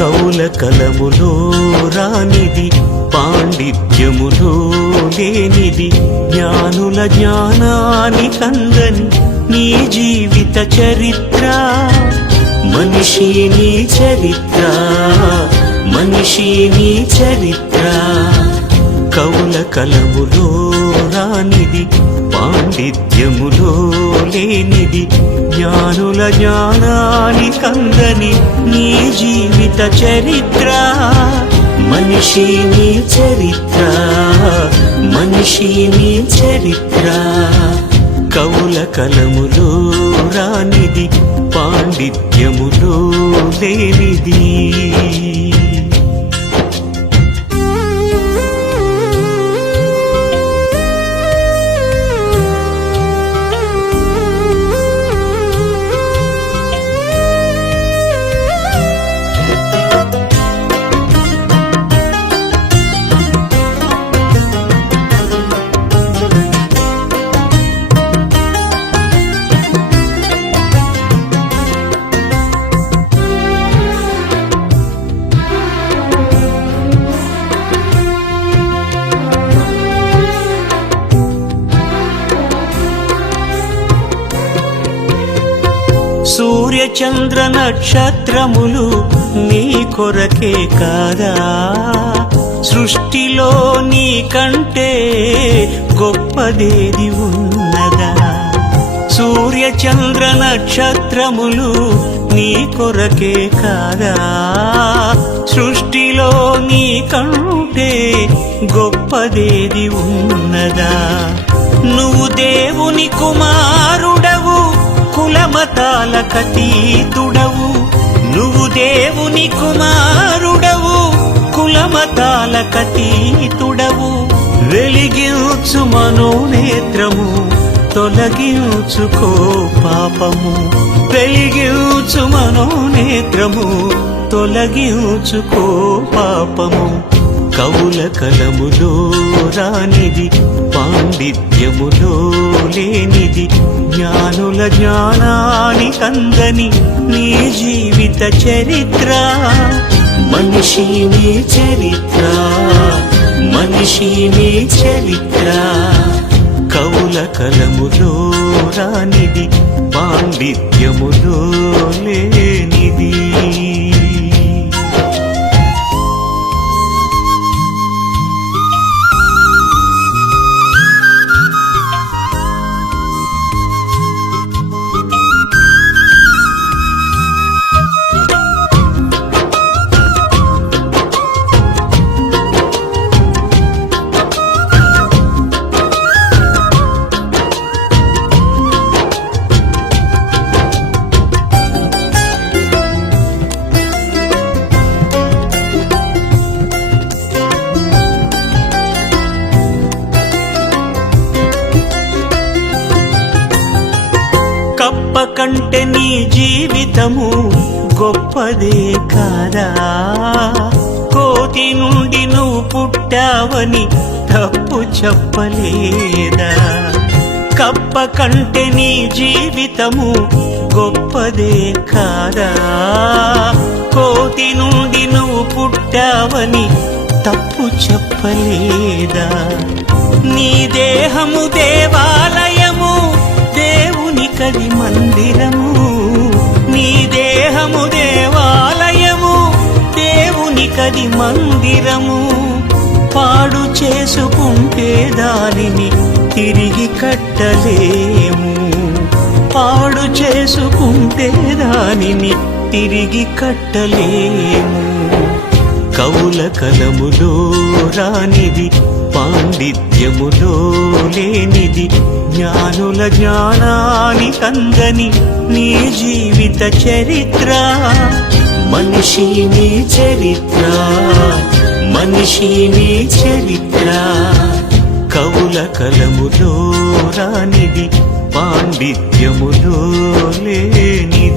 కవుల కలములో రానిది, పాండిత్యములో లేనిది, జ్ఞానుల జ్ఞానానికందని నీ జీవిత చరిత్ర. మనిషి నీ చరిత్ర, మనిషి నీ చరిత్ర. కవుల కలములో రానిది, పాండిత్యములో లేనిది, జ్ఞానుల జ్ఞానానికందని నీ జీవిత చరిత్ర. మనిషి నీ చరిత్ర, మనిషి నీ చరిత్ర. కవుల కలములో రానిది, పాండిత్యములో లేనిది. సూర్య చంద్ర నక్షత్రములు నీ కొరకే కాదా, సృష్టిలో నీ కంటే గొప్పదేది ఉన్నదా. సూర్య చంద్ర నక్షత్రములు నీ కొరకే కాదా, సృష్టిలో నీ కంటే గొప్పదేది ఉన్నదా. నువ్వు దేవుని కుమారుడవు, కులమతాలకతీతుడవు. నువ్వు దేవుని కుమారుడవు, కులమతాలకతీతుడవు. వెలిగించు మనోనేత్రము, తొలగించుకో పాపము. వెలిగించు మనోనేత్రము, తొలగించుకో పాపము. కవుల కలములో రానిది, పాండిత్యములో లేనిది, జ్ఞానుల జ్ఞానానికందని నీ జీవిత చరిత్ర. మనిషి నీ చరిత్ర, మనిషి నీ చరిత్ర. కవుల కలములో రానిది, పాండిత్యములో లేనిది. కప్ప కంటే నీ జీవితము గొప్పదే కాదా, కోతి నుండి నువ్వు పుట్టావని తప్పు చెప్పలేదా. కప్ప కంటే నీ జీవితము గొప్పదే కాదా, కోతి నుండి నువ్వు పుట్టావని తప్పు చెప్పలేదా. నీ దేహము దేవాలయము, దేవునికది మందిరము. నీ దేహము దేవాలయము, దేవునికది మందిరము. పాడు చేసుకుంటే దానిని తిరిగి కట్టలేము, పాడు చేసుకుంటే దానిని తిరిగి కట్టలేము. కవుల కలములో రానిది, పాండిత్యములో లేనిది, జ్ఞానుల జ్ఞానానికందని నీ జీవిత చరిత్ర. మనిషి నీ చరిత్ర, మనిషి నీ చరిత్ర. కవుల కలములో రానిది, పాండిత్యములో లేనిది.